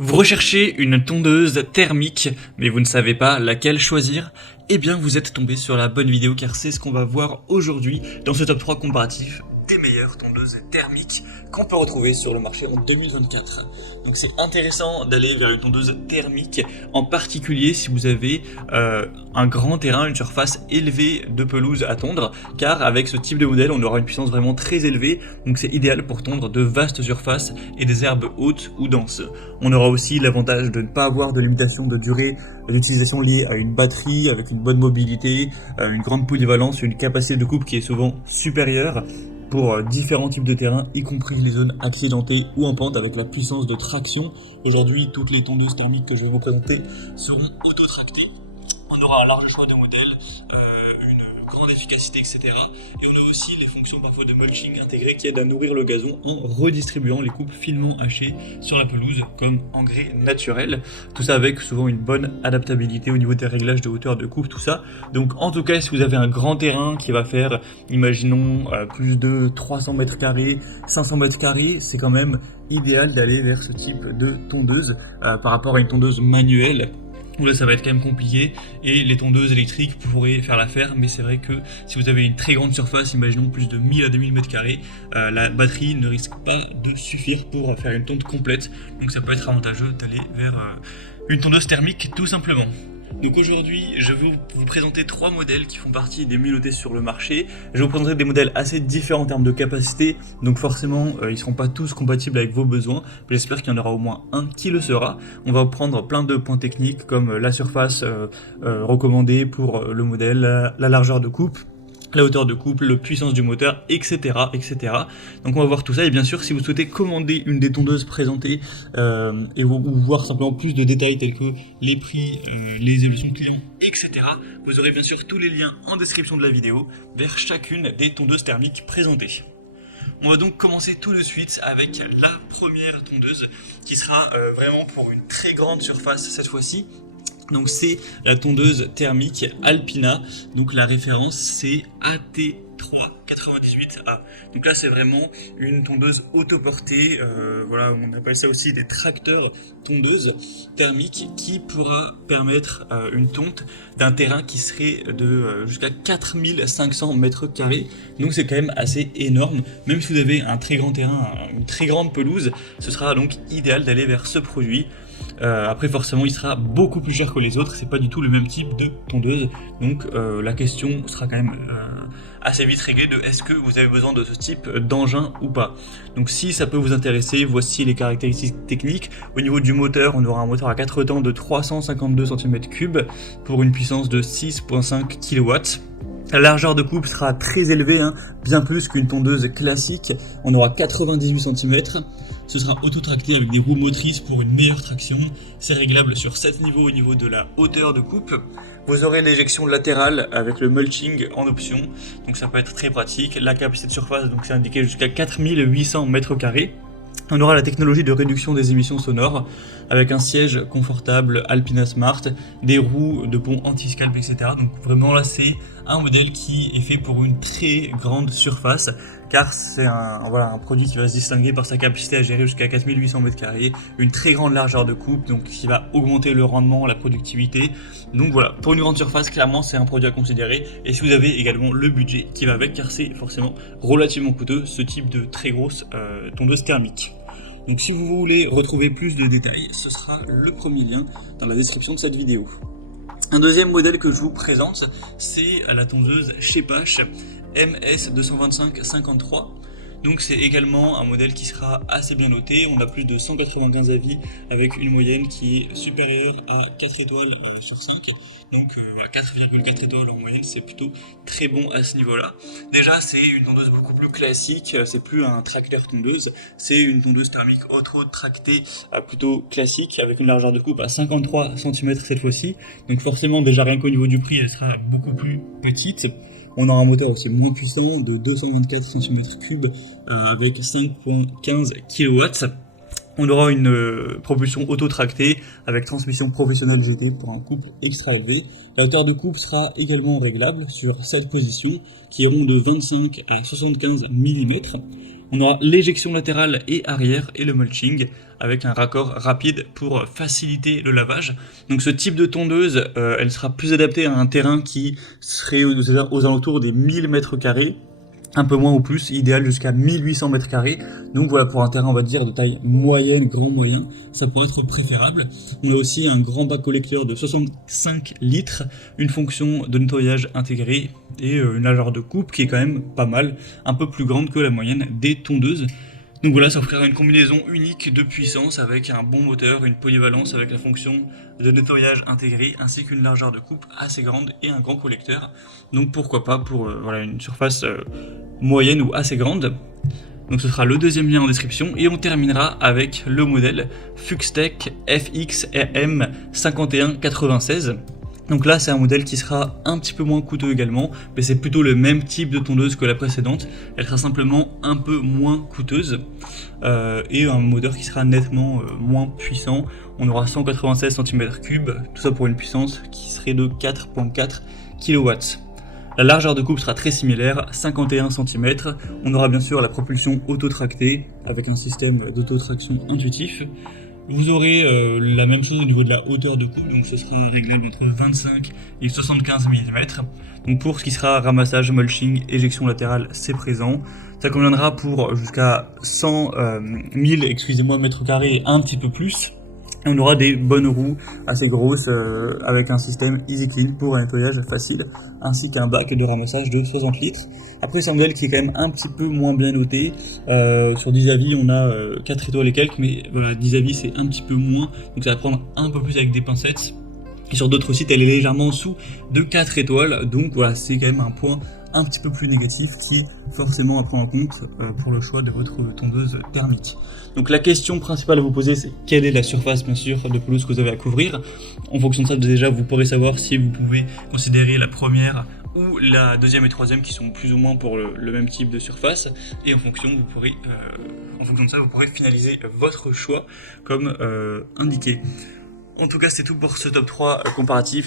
Vous recherchez une tondeuse thermique, mais vous ne savez pas laquelle choisir? Eh bien, vous êtes tombé sur la bonne vidéo car c'est ce qu'on va voir aujourd'hui dans ce top 3 comparatif des meilleures tondeuses thermiques qu'on peut retrouver sur le marché en 2024. Donc c'est intéressant d'aller vers une tondeuse thermique, en particulier si vous avez un grand terrain, une surface élevée de pelouse à tondre, car avec ce type de modèle, on aura une puissance vraiment très élevée, donc c'est idéal pour tondre de vastes surfaces et des herbes hautes ou denses. On aura aussi l'avantage de ne pas avoir de limitation de durée d'utilisation liée à une batterie avec une bonne mobilité, une grande polyvalence, une capacité de coupe qui est souvent supérieure pour différents types de terrains, y compris les zones accidentées ou en pente avec la puissance de traction. Aujourd'hui, toutes les tondeuses thermiques que je vais vous présenter seront auto-tractées. On aura un large choix de modèles, une grande efficacité, etc. Et on a aussi les fonctions parfois de mulching intégrées qui aident à nourrir le gazon en redistribuant les coupes finement hachées sur la pelouse comme engrais naturel. Tout ça avec souvent une bonne adaptabilité au niveau des réglages de hauteur de coupe, tout ça. Donc en tout cas, si vous avez un grand terrain qui va faire, imaginons, plus de 300 mètres carrés, 500 mètres carrés, c'est quand même idéal d'aller vers ce type de tondeuse par rapport à une tondeuse manuelle. Où là ça va être quand même compliqué et les tondeuses électriques pourraient faire l'affaire, mais c'est vrai que si vous avez une très grande surface, imaginons plus de 1000 à 2000 m2, la batterie ne risque pas de suffire pour faire une tonte complète, donc ça peut être avantageux d'aller vers une tondeuse thermique tout simplement. Donc aujourd'hui, je vais vous présenter 3 modèles qui font partie des mieux notés sur le marché. Je vais vous présenter des modèles assez différents en termes de capacité, donc forcément, ils ne seront pas tous compatibles avec vos besoins. J'espère qu'il y en aura au moins un qui le sera. On va prendre plein de points techniques comme la surface recommandée pour le modèle, la largeur de coupe, la hauteur de coupe, la puissance du moteur, etc., etc. Donc on va voir tout ça, et bien sûr si vous souhaitez commander une des tondeuses présentées ou voir simplement plus de détails tels que les prix, les évolutions clients, etc., vous aurez bien sûr tous les liens en description de la vidéo vers chacune des tondeuses thermiques présentées. On va donc commencer tout de suite avec la première tondeuse qui sera vraiment pour une très grande surface cette fois-ci. Donc c'est la tondeuse thermique Alpina, donc la référence c'est AT398A. Donc là c'est vraiment une tondeuse autoportée, voilà, on appelle ça aussi des tracteurs tondeuses thermiques qui pourra permettre une tonte d'un terrain qui serait de jusqu'à 4500 mètres carrés. Donc c'est quand même assez énorme, même si vous avez un très grand terrain, une très grande pelouse, ce sera donc idéal d'aller vers ce produit. Après forcément il sera beaucoup plus cher que les autres, c'est pas du tout le même type de tondeuse, donc la question sera quand même assez vite réglée de est-ce que vous avez besoin de ce type d'engin ou pas. Donc si ça peut vous intéresser, voici les caractéristiques techniques. Au niveau du moteur, on aura un moteur à 4 temps de 352 cm3 pour une puissance de 6,5 kW. La largeur de coupe sera très élevée, bien plus qu'une tondeuse classique. On aura 98 cm. Ce sera auto-tracté avec des roues motrices pour une meilleure traction. C'est réglable sur 7 niveaux au niveau de la hauteur de coupe. Vous aurez l'éjection latérale avec le mulching en option. Donc ça peut être très pratique. La capacité de surface, donc c'est indiqué jusqu'à 4800 m2. On aura la technologie de réduction des émissions sonores avec un siège confortable Alpina Smart, des roues de pont anti-scalp, etc. Donc vraiment là c'est un modèle qui est fait pour une très grande surface car c'est un produit qui va se distinguer par sa capacité à gérer jusqu'à 4800 m2, une très grande largeur de coupe, donc qui va augmenter le rendement, la productivité. Donc voilà, pour une grande surface, clairement c'est un produit à considérer, et si vous avez également le budget qui va avec, car c'est forcément relativement coûteux ce type de très grosse tondeuse thermique. Donc si vous voulez retrouver plus de détails, ce sera le premier lien dans la description de cette vidéo. Un deuxième modèle que je vous présente, c'est la tondeuse Schepasch MS225-53. Donc c'est également un modèle qui sera assez bien noté, on a plus de 195 avis avec une moyenne qui est supérieure à 4 étoiles sur 5. Donc 4,4 étoiles en moyenne, c'est plutôt très bon à ce niveau-là. Déjà c'est une tondeuse beaucoup plus classique, c'est plus un tracteur tondeuse, c'est une tondeuse thermique auto-tractée plutôt classique avec une largeur de coupe à 53 cm cette fois-ci. Donc forcément déjà rien qu'au niveau du prix elle sera beaucoup plus petite. On aura un moteur aussi moins puissant de 224 cm3 avec 5,15 kW. On aura une propulsion auto-tractée avec transmission professionnelle GT pour un couple extra élevé. La hauteur de coupe sera également réglable sur 7 positions qui iront de 25 à 75 mm. On aura l'éjection latérale et arrière et le mulching avec un raccord rapide pour faciliter le lavage. Donc ce type de tondeuse, elle sera plus adaptée à un terrain qui serait aux alentours des 1000 m², un peu moins ou plus, idéal jusqu'à 1800 m². Donc voilà, pour un terrain, on va dire, de taille moyenne, grand moyen, ça pourrait être préférable. On a aussi un grand bac collecteur de 65 litres, une fonction de nettoyage intégrée et une largeur de coupe qui est quand même pas mal, un peu plus grande que la moyenne des tondeuses. Donc voilà, ça offrira une combinaison unique de puissance avec un bon moteur, une polyvalence avec la fonction de nettoyage intégrée ainsi qu'une largeur de coupe assez grande et un grand collecteur. Donc pourquoi pas pour voilà, une surface moyenne ou assez grande. Donc ce sera le deuxième lien en description et on terminera avec le modèle Fuxtech FX-RM 5196. Donc là, c'est un modèle qui sera un petit peu moins coûteux également, mais c'est plutôt le même type de tondeuse que la précédente. Elle sera simplement un peu moins coûteuse et un moteur qui sera nettement moins puissant. On aura 196 cm3, tout ça pour une puissance qui serait de 4,4 kW. La largeur de coupe sera très similaire, 51 cm. On aura bien sûr la propulsion auto-tractée avec un système d'autotraction intuitif. Vous aurez la même chose au niveau de la hauteur de coupe, donc ce sera réglable entre 25 et 75 mm. Donc pour ce qui sera ramassage, mulching, éjection latérale, c'est présent. Ça conviendra pour jusqu'à 100 000 m², un petit peu plus. Et on aura des bonnes roues assez grosses avec un système Easy Clean pour un nettoyage facile, ainsi qu'un bac de ramassage de 60 litres. Après c'est un modèle qui est quand même un petit peu moins bien noté. Sur 10 avis on a 4 étoiles et quelques, mais voilà, 10 avis c'est un petit peu moins, donc ça va prendre un peu plus avec des pincettes. Et sur d'autres sites elle est légèrement en dessous de 4 étoiles, donc voilà, c'est quand même un point un petit peu plus négatif qui est forcément à prendre en compte pour le choix de votre tondeuse thermique. Donc la question principale à vous poser, c'est quelle est la surface bien sûr de pelouse que vous avez à couvrir. En fonction de ça déjà vous pourrez savoir si vous pouvez considérer la première ou la deuxième et troisième qui sont plus ou moins pour le même type de surface, et en fonction de ça vous pourrez finaliser votre choix comme indiqué. En tout cas c'est tout pour ce top 3 comparatif.